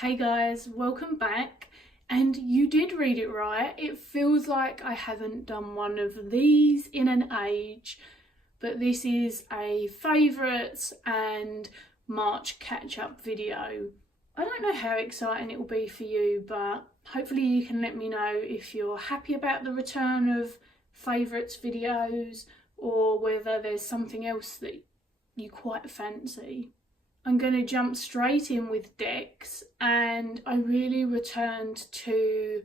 Hey guys, welcome back. And you did read it right. It feels like I haven't done one of these in an age, but this is a favourites and March catch-up video. I don't know how exciting it will be for you, but hopefully you can let me know if you're happy about the return of favourites videos or whether there's something else that you quite fancy. I'm going to jump straight in with decks, and I really returned to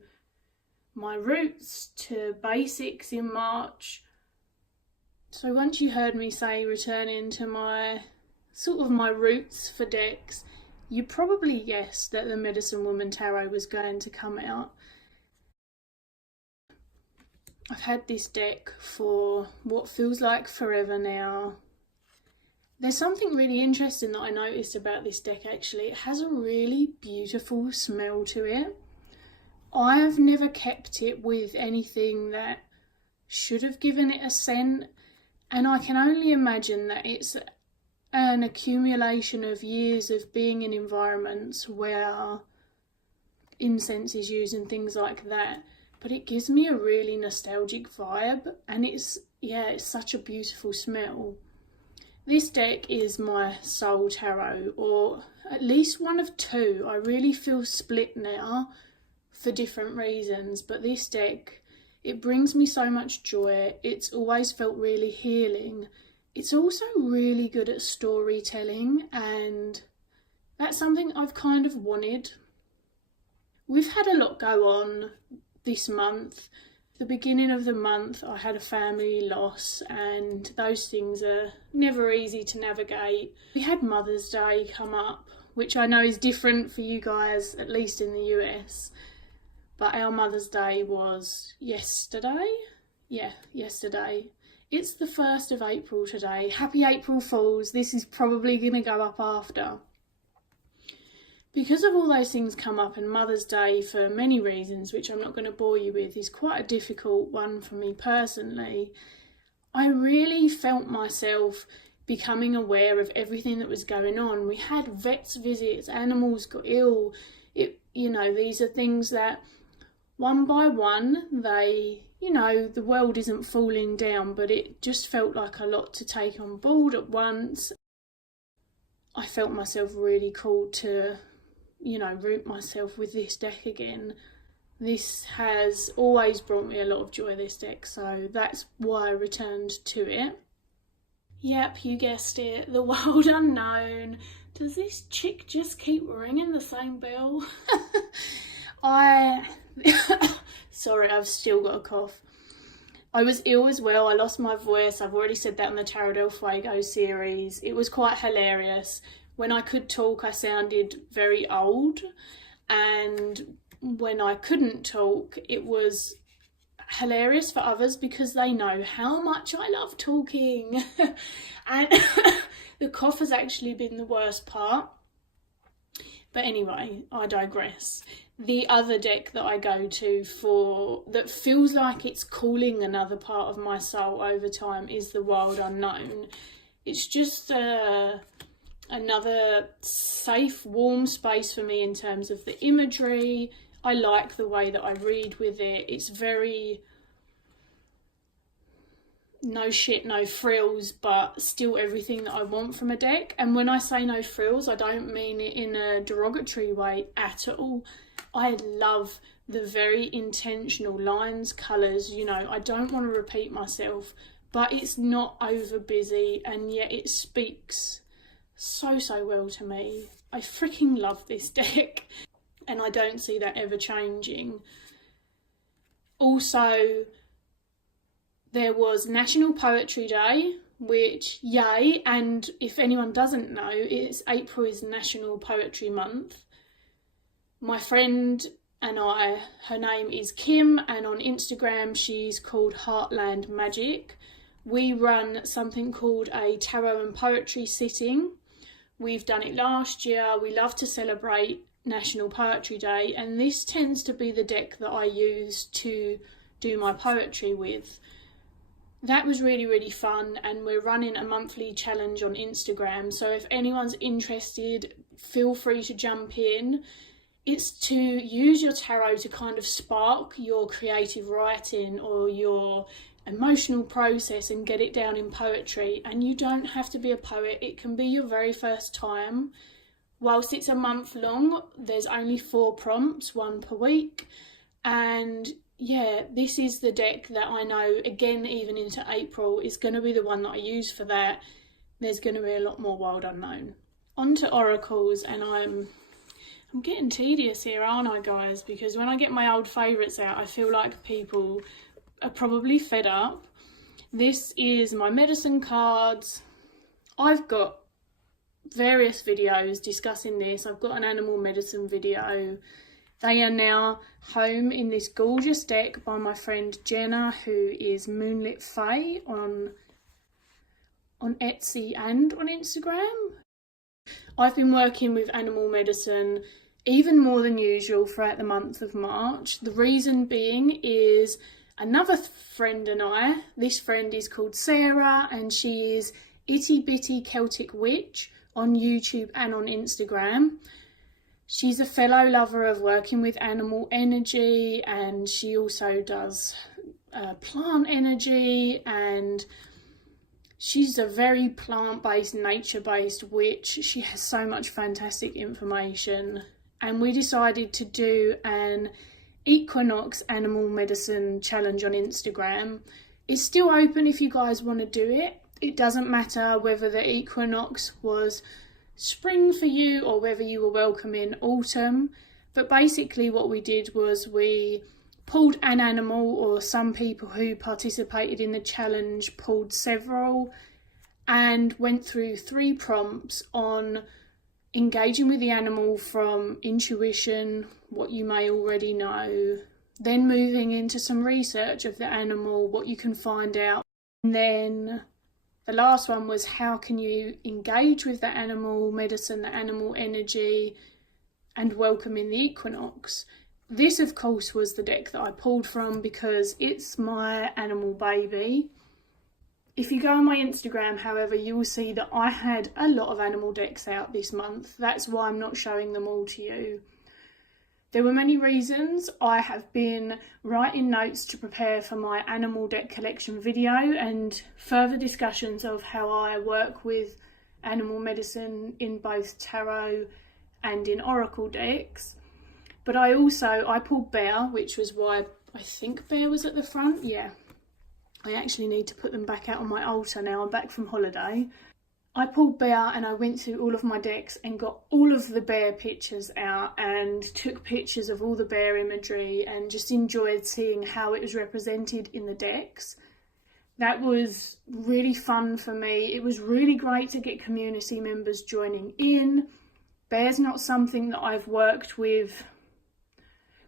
my roots, to basics in March. So once you heard me say returning to my roots for decks, you probably guessed that the Medicine Woman Tarot was going to come out. I've had this deck for what feels like forever now. There's something really interesting that I noticed about this deck actually. It has a really beautiful smell to it. I've never kept it with anything that should have given it a scent, and I can only imagine that it's an accumulation of years of being in environments where incense is used and things like that. But it gives me a really nostalgic vibe, and it's such a beautiful smell. This deck is my soul tarot, or at least one of two. I really feel split now for different reasons, but this deck, it brings me so much joy. It's always felt really healing. It's also really good at storytelling, and that's something I've kind of wanted. We've had a lot go on this month. The beginning of the month I had a family loss, and those things are never easy to navigate. We had Mother's Day come up, which I know is different for you guys, at least in the US, but our Mother's Day was yesterday. Yesterday. It's the 1st of April today. Happy April Fools. This is probably going to go up after. Because of all those things come up, and Mother's Day, for many reasons, which I'm not going to bore you with, is quite a difficult one for me personally, I really felt myself becoming aware of everything that was going on. We had vets visits, animals got ill. These are things that one by one, the world isn't falling down, but it just felt like a lot to take on board at once. I felt myself really called to root myself with this deck again. This has always brought me a lot of joy, this deck, so that's why I returned to it. Yep, you guessed it, the World Unknown. Does this chick just keep ringing the same bell? Sorry, I've still got a cough. I was ill as well. I lost my voice. I've already said that on the Tarot del Fuego series. It was quite hilarious. When I could talk, I sounded very old, and when I couldn't talk, it was hilarious for others because they know how much I love talking. And the cough has actually been the worst part. But anyway, I digress. The other deck that I go to for that feels like it's calling another part of my soul over time is the Wild Unknown. It's just another safe, warm space for me in terms of the imagery. I like the way that I read with it. It's very no shit, no frills, but still everything that I want from a deck. And when I say no frills, I don't mean it in a derogatory way at all. I love the very intentional lines, colours, I don't want to repeat myself, but it's not over busy, and yet it speaks so well to me. I freaking love this deck, and I don't see that ever changing. Also, there was National Poetry Day, which yay, and if anyone doesn't know, April is National Poetry Month. My friend and I, her name is Kim, and on Instagram she's called Heartland Magic. We run something called a tarot and poetry sitting. We've done it last year. We love to celebrate National Poetry Day, and this tends to be the deck that I use to do my poetry with. That was really fun, and we're running a monthly challenge on Instagram, so if anyone's interested, feel free to jump in. It's to use your tarot to kind of spark your creative writing or your emotional process and get it down in poetry. And you don't have to be a poet. It can be your very first time. Whilst it's a month long, there's only 4 prompts, 1 per week. And yeah, this is the deck that I know, again, even into April, is going to be the one that I use for that. There's going to be a lot more Wild Unknown. On to oracles, and I'm getting tedious here, aren't I, guys? Because when I get my old favourites out, I feel like people are probably fed up. This is my medicine cards. I've got various videos discussing this. I've got an animal medicine video. They are now home in this gorgeous deck by my friend Jenna, who is Moonlit Fae on Etsy and on Instagram. I've been working with animal medicine even more than usual throughout the month of March. The reason being is another friend and I, this friend is called Sarah, and she is Itty Bitty Celtic Witch on YouTube and on Instagram. She's a fellow lover of working with animal energy, and she also does plant energy, and she's a very plant-based, nature-based witch. She has so much fantastic information, and we decided to do an equinox animal medicine challenge on Instagram. It's still open if you guys want to do it. It doesn't matter whether the equinox was spring for you or whether you were welcoming autumn, but basically what we did was we pulled an animal, or some people who participated in the challenge pulled several, and went through 3 prompts on engaging with the animal from intuition, what you may already know, then moving into some research of the animal, what you can find out, and then the last one was how can you engage with the animal medicine, the animal energy, and welcome in the equinox. This, of course, was the deck that I pulled from because it's my animal baby. If you go on my Instagram, however, you will see that I had a lot of animal decks out this month. That's why I'm not showing them all to you. There were many reasons. I have been writing notes to prepare for my animal deck collection video and further discussions of how I work with animal medicine in both tarot and in oracle decks. But I pulled Bear, which was why I think Bear was at the front. Yeah, I actually need to put them back out on my altar now. I'm back from holiday. I pulled Bear and I went through all of my decks and got all of the bear pictures out and took pictures of all the bear imagery and just enjoyed seeing how it was represented in the decks. That was really fun for me. It was really great to get community members joining in. Bear's not something that I've worked with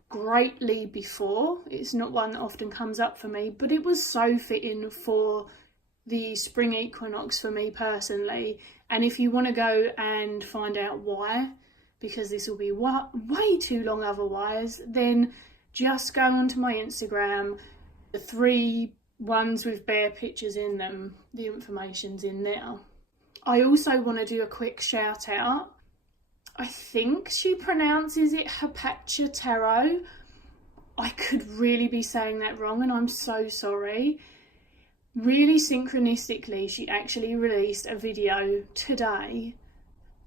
greatly before. It's not one that often comes up for me, but it was so fitting for the spring equinox for me personally. And if you want to go and find out why, because this will be way too long otherwise, then just go onto my Instagram. The 3 ones with bear pictures in them, the information's in there. I also want to do a quick shout out. I think she pronounces it Hypatia Tarot. I could really be saying that wrong and I'm so sorry. Really synchronistically, she actually released a video today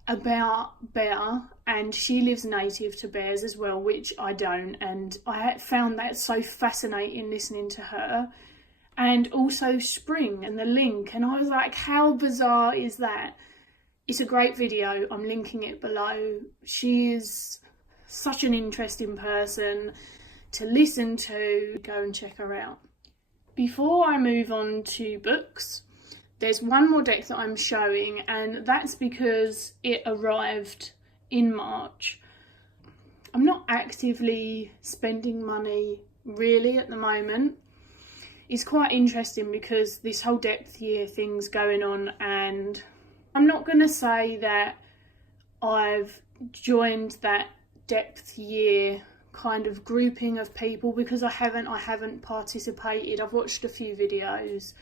about bear, and she lives native to bears as well, which I don't, and I found that so fascinating listening to her. And also spring and the link, and I was like, how bizarre is that? It's a great video. I'm linking it below. She is such an interesting person to listen to. Go and check her out. Before I move on to books, there's one more deck that I'm showing, and that's because it arrived in March. I'm not actively spending money really at the moment. It's quite interesting because this whole depth year thing's going on, and I'm not going to say that I've joined that depth year kind of grouping of people because I haven't participated. I've watched a few videos,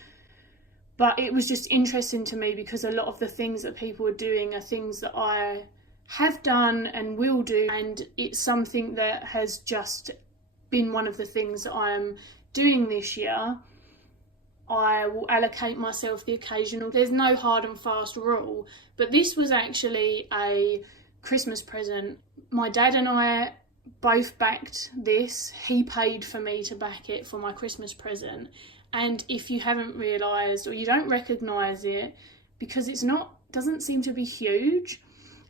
but it was just interesting to me because a lot of the things that people are doing are things that I have done and will do, and it's something that has just been one of the things that I'm doing this year. I will allocate myself the occasional. There's no hard and fast rule, but this was actually a Christmas present. My dad and I both backed this. He paid for me to back it for my Christmas present. And if you haven't realised or you don't recognise it, because doesn't seem to be huge,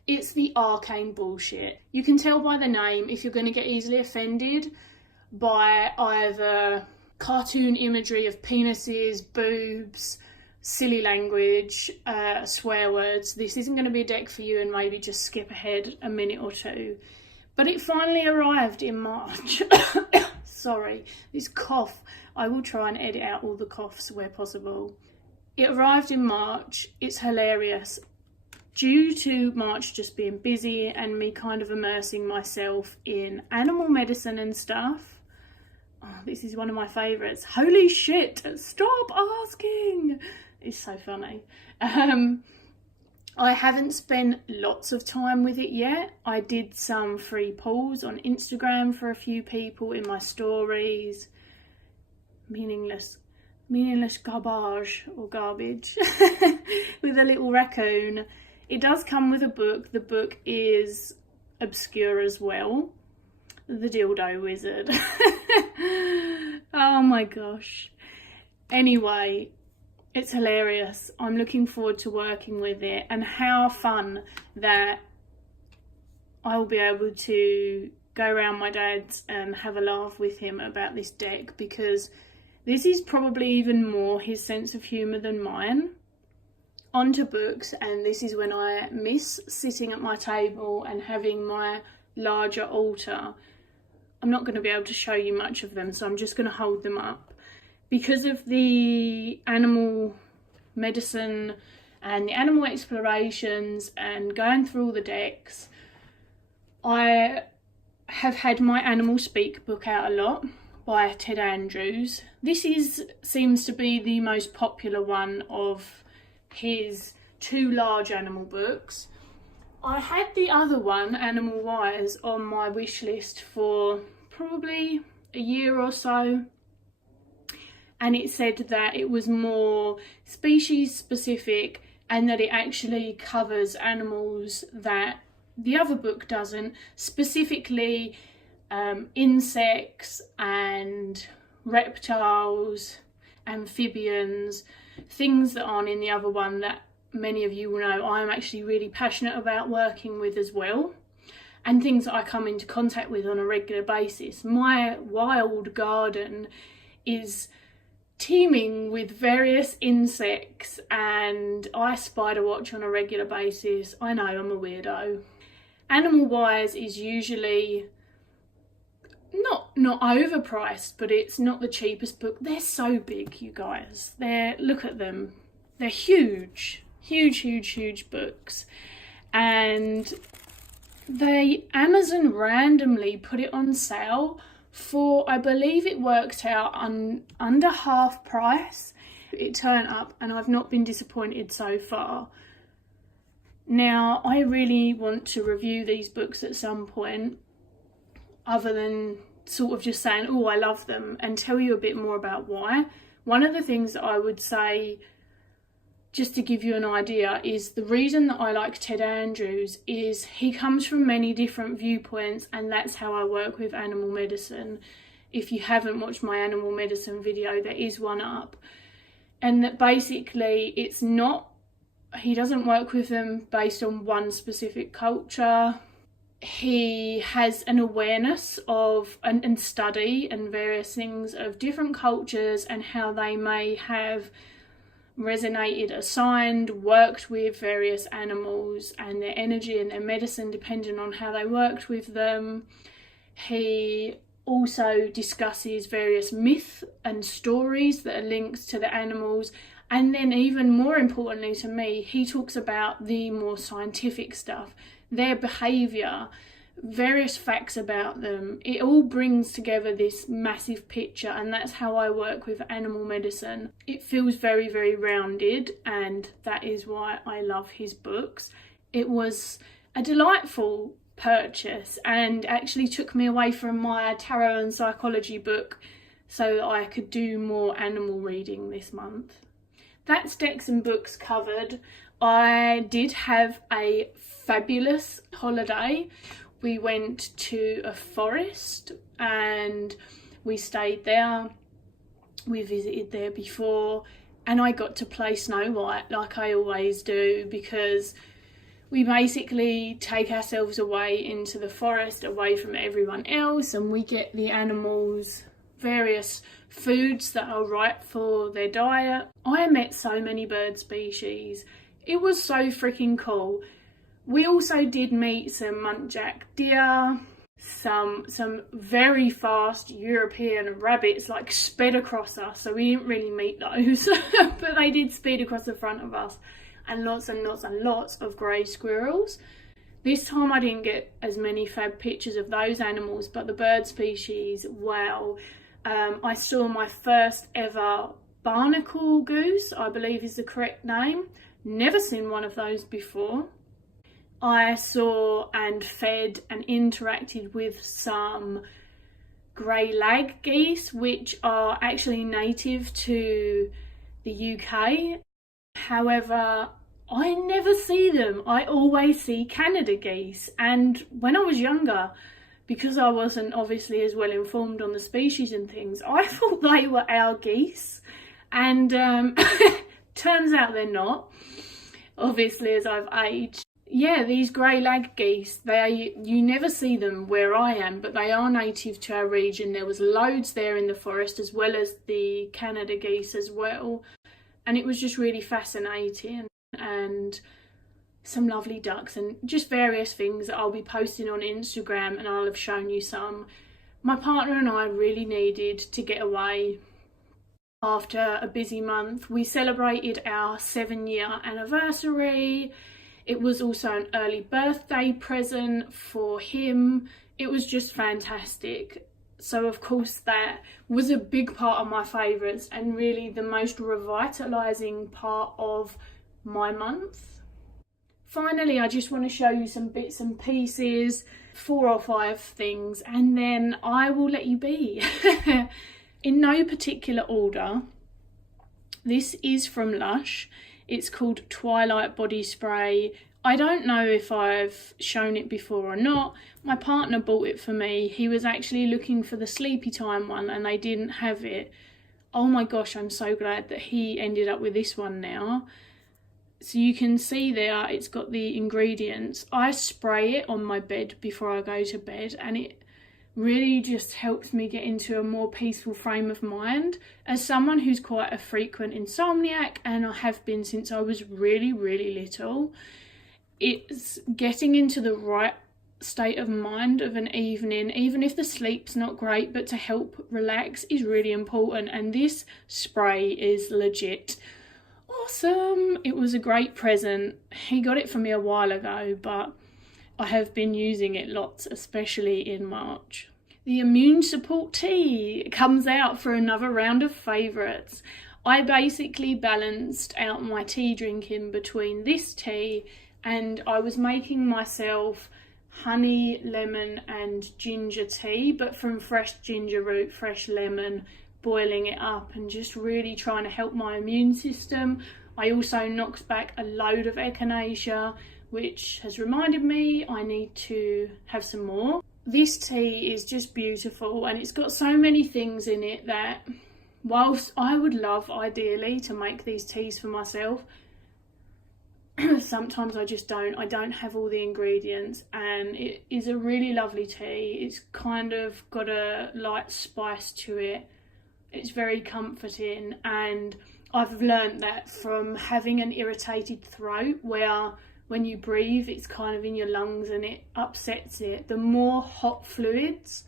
it's the Arcane Bullshit. You can tell by the name if you're going to get easily offended by either cartoon imagery of penises, boobs, silly language, swear words. This isn't going to be a deck for you, and maybe just skip ahead a minute or two. But it finally arrived in March. Sorry, this cough. I will try and edit out all the coughs where possible. It arrived in March. It's hilarious. Due to March just being busy and me kind of immersing myself in animal medicine and stuff. Oh, this is one of my favourites. Holy shit, stop asking. It's so funny. I haven't spent lots of time with it yet. I did some free pulls on Instagram for a few people in my stories. Meaningless garbage or garbage with a little raccoon. It does come with a book. The book is obscure as well. The Dildo Wizard. Oh my gosh. Anyway, it's hilarious. I'm looking forward to working with it, and how fun that I'll be able to go around my dad's and have a laugh with him about this deck, because this is probably even more his sense of humour than mine. On to books, and this is when I miss sitting at my table and having my larger altar. I'm not going to be able to show you much of them, so I'm just going to hold them up. Because of the animal medicine and the animal explorations and going through all the decks, I have had my Animal Speak book out a lot by Ted Andrews. This seems to be the most popular one of his two large animal books. I had the other one, Animal Wise, on my wish list for probably a year or so, and it said that it was more species specific and that it actually covers animals that the other book doesn't, specifically insects and reptiles, amphibians, things that aren't in the other one that many of you will know I'm actually really passionate about working with as well, and things that I come into contact with on a regular basis. My wild garden is teeming with various insects, and I spider watch on a regular basis. I know, I'm a weirdo. Animal Wise is usually not overpriced, but it's not the cheapest book. They're so big, you guys. Look at them. They're huge books. And Amazon randomly put it on sale for, I believe it worked out under half price. It turned up, and I've not been disappointed so far. Now, I really want to review these books at some point, other than sort of just saying, oh, I love them, and tell you a bit more about why. One of the things that I would say, just to give you an idea, is the reason that I like Ted Andrews is he comes from many different viewpoints, and that's how I work with animal medicine. If you haven't watched my animal medicine video, there is one up. And that basically he doesn't work with them based on one specific culture. He has an awareness of and study and various things of different cultures and how they may have resonated, assigned, worked with various animals and their energy and their medicine depending on how they worked with them. He also discusses various myths and stories that are linked to the animals. And then even more importantly to me, he talks about the more scientific stuff, their behaviour, various facts about them. It all brings together this massive picture, and that's how I work with animal medicine. It feels very, very rounded, and that is why I love his books. It was a delightful purchase and actually took me away from my tarot and psychology book so that I could do more animal reading this month. That's decks and books covered. I did have a fabulous holiday. We went to a forest and we stayed there. We visited there before and I got to play Snow White like I always do, because we basically take ourselves away into the forest, away from everyone else, and we get the animals various foods that are right for their diet. I met so many bird species. It was so freaking cool. We also did meet some muntjac deer, some very fast European rabbits like sped across us, so we didn't really meet those, but they did speed across the front of us, and lots and lots and lots of grey squirrels. This time I didn't get as many fab pictures of those animals, but the bird species, wow. I saw my first ever barnacle goose, I believe is the correct name. Never seen one of those before. I saw and fed and interacted with some grey lag geese, which are actually native to the UK. However, I never see them. I always see Canada geese. And when I was younger, because I wasn't obviously as well informed on the species and things, I thought they were our geese. And turns out they're not, obviously, as I've aged. Yeah, these grey lag geese, you never see them where I am, but they are native to our region. There was loads there in the forest, as well as the Canada geese as well. And it was just really fascinating, and some lovely ducks and just various things that I'll be posting on Instagram, and I'll have shown you some. My partner and I really needed to get away after a busy month. We celebrated our 7-year anniversary. It was also an early birthday present for him. It was just fantastic. So of course that was a big part of my favourites and really the most revitalising part of my month. Finally, I just want to show you some bits and pieces, 4 or 5 things, and then I will let you be. In no particular order, this is from Lush. It's called Twilight Body Spray. I don't know if I've shown it before or not. My partner bought it for me. He was actually looking for the Sleepy Time one and they didn't have it. Oh my gosh, I'm so glad that he ended up with this one now. So you can see there, it's got the ingredients. I spray it on my bed before I go to bed, and it really just helps me get into a more peaceful frame of mind. As someone who's quite a frequent insomniac, and I have been since I was really, really little, it's getting into the right state of mind of an evening, even if the sleep's not great, but to help relax is really important, and this spray is legit awesome. It was a great present. He got it for me a while ago, but I have been using it lots, especially in March. The Immune Support Tea comes out for another round of favourites. I basically balanced out my tea drinking between this tea, and I was making myself honey, lemon and ginger tea, but from fresh ginger root, fresh lemon, boiling it up and just really trying to help my immune system. I also knocked back a load of echinacea, which has reminded me I need to have some more. This tea is just beautiful, and it's got so many things in it that, whilst I would love ideally to make these teas for myself, sometimes I just don't. I don't have all the ingredients, and it is a really lovely tea. It's kind of got a light spice to it. It's very comforting, and I've learned that from having an irritated throat where when you breathe it's kind of in your lungs and it upsets it. The more hot fluids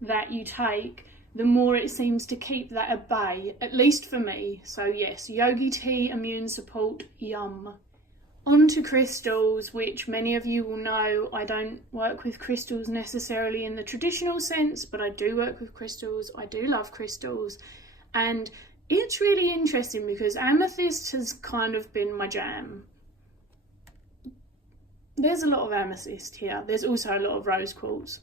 that you take, the more it seems to keep that at bay, at least for me. So yes, Yogi Tea Immune Support, yum. On to crystals, which many of you will know I don't work with crystals necessarily in the traditional sense, but I do work with crystals. I do love crystals, and it's really interesting because amethyst has kind of been my jam. there's a lot of amethyst here. There's also a lot of rose quartz.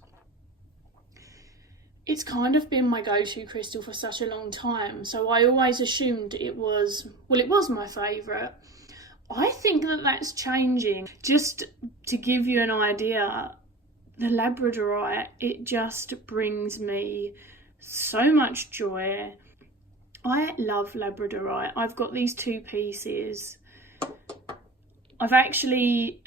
It's kind of been my go-to crystal for such a long time, so I always assumed it was my favourite. I think that that's changing. Just to give you an idea, the labradorite, it just brings me so much joy. I love labradorite. I've got these 2 pieces. I've actually,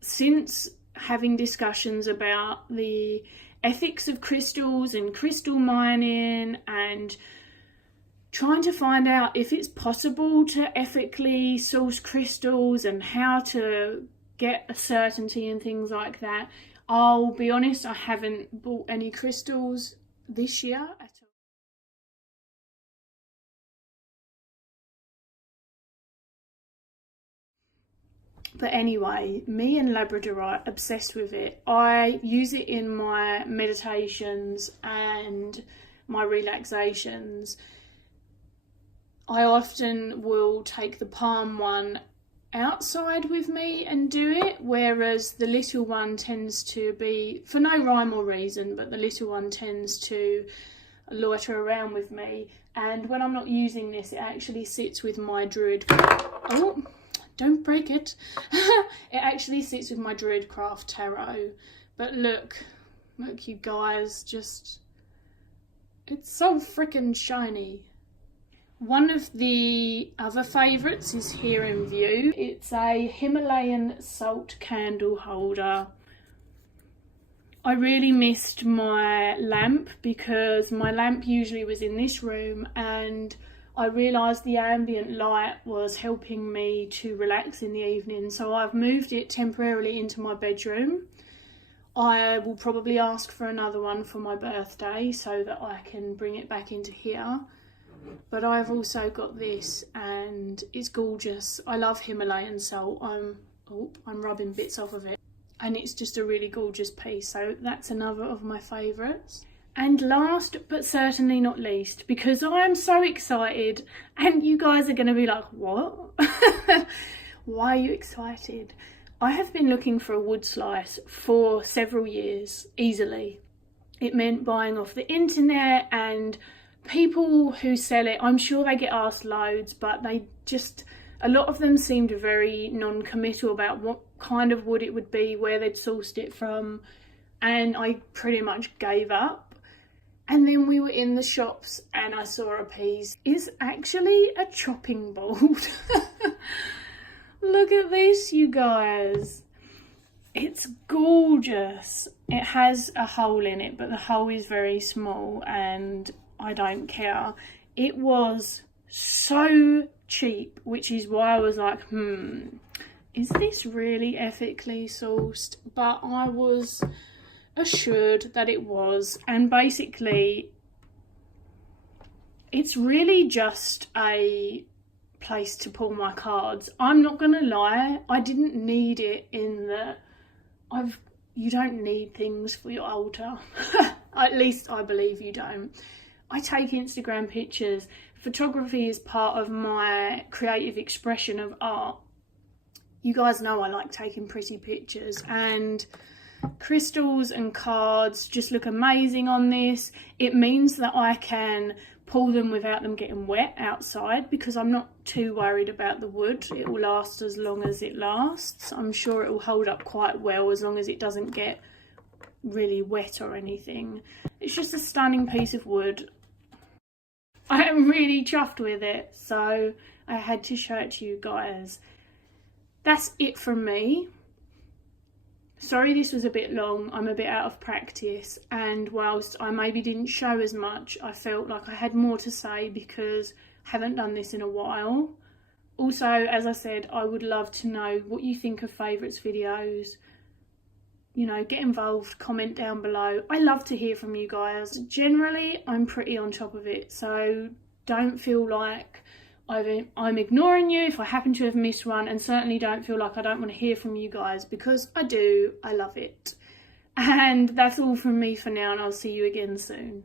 since having discussions about the ethics of crystals and crystal mining and trying to find out if it's possible to ethically source crystals and how to get a certainty and things like that, I'll be honest, I haven't bought any crystals this year at all. But anyway, me and labradorite, obsessed with it. I use it in my meditations and my relaxations. I often will take the palm one outside with me and do it, whereas the little one tends to be, for no rhyme or reason, but the little one tends to loiter around with me. And when I'm not using this, it actually sits with my druid. Oh, don't break it. It actually sits with my Druidcraft Tarot. But look you guys, just, it's so freaking shiny. One of the other favourites is here in view. It's a Himalayan salt candle holder. I really missed my lamp because my lamp usually was in this room, and I realised the ambient light was helping me to relax in the evening, so I've moved it temporarily into my bedroom. I will probably ask for another one for my birthday so that I can bring it back into here. But I've also got this, and it's gorgeous. I love Himalayan salt. I'm rubbing bits off of it, and it's just a really gorgeous piece, so that's another of my favourites. And last but certainly not least, because I am so excited, and you guys are going to be like, what? Why are you excited? I have been looking for a wood slice for several years, easily. It meant buying off the internet, and people who sell it, I'm sure they get asked loads, but they just, a lot of them seemed very non-committal about what kind of wood it would be, where they'd sourced it from, and I pretty much gave up. And then we were in the shops and I saw a piece. It's actually a chopping board. Look at this, you guys. It's gorgeous. It has a hole in it, but the hole is very small and I don't care. It was so cheap, which is why I was like, is this really ethically sourced? But I was assured that it was, and basically it's really just a place to pull my cards. I'm not gonna lie, I didn't need it in that you don't need things for your altar. At least I believe you don't. I take Instagram pictures. Photography is part of my creative expression of art. You guys know I like taking pretty pictures, and crystals and cards just look amazing on this. It means that I can pull them without them getting wet outside, because I'm not too worried about the wood. It will last as long as it lasts. I'm sure it will hold up quite well as long as it doesn't get really wet or anything. It's just a stunning piece of wood. I am really chuffed with it, so I had to show it to you guys. That's it from me. Sorry this was a bit long, I'm a bit out of practice, and whilst I maybe didn't show as much, I felt like I had more to say because I haven't done this in a while. Also, as I said, I would love to know what you think of favourites videos. You know, get involved, comment down below. I love to hear from you guys. Generally, I'm pretty on top of it, so don't feel like I'm ignoring you if I happen to have missed one, and certainly don't feel like I don't want to hear from you guys, because I do. I love it. And that's all from me for now, and I'll see you again soon.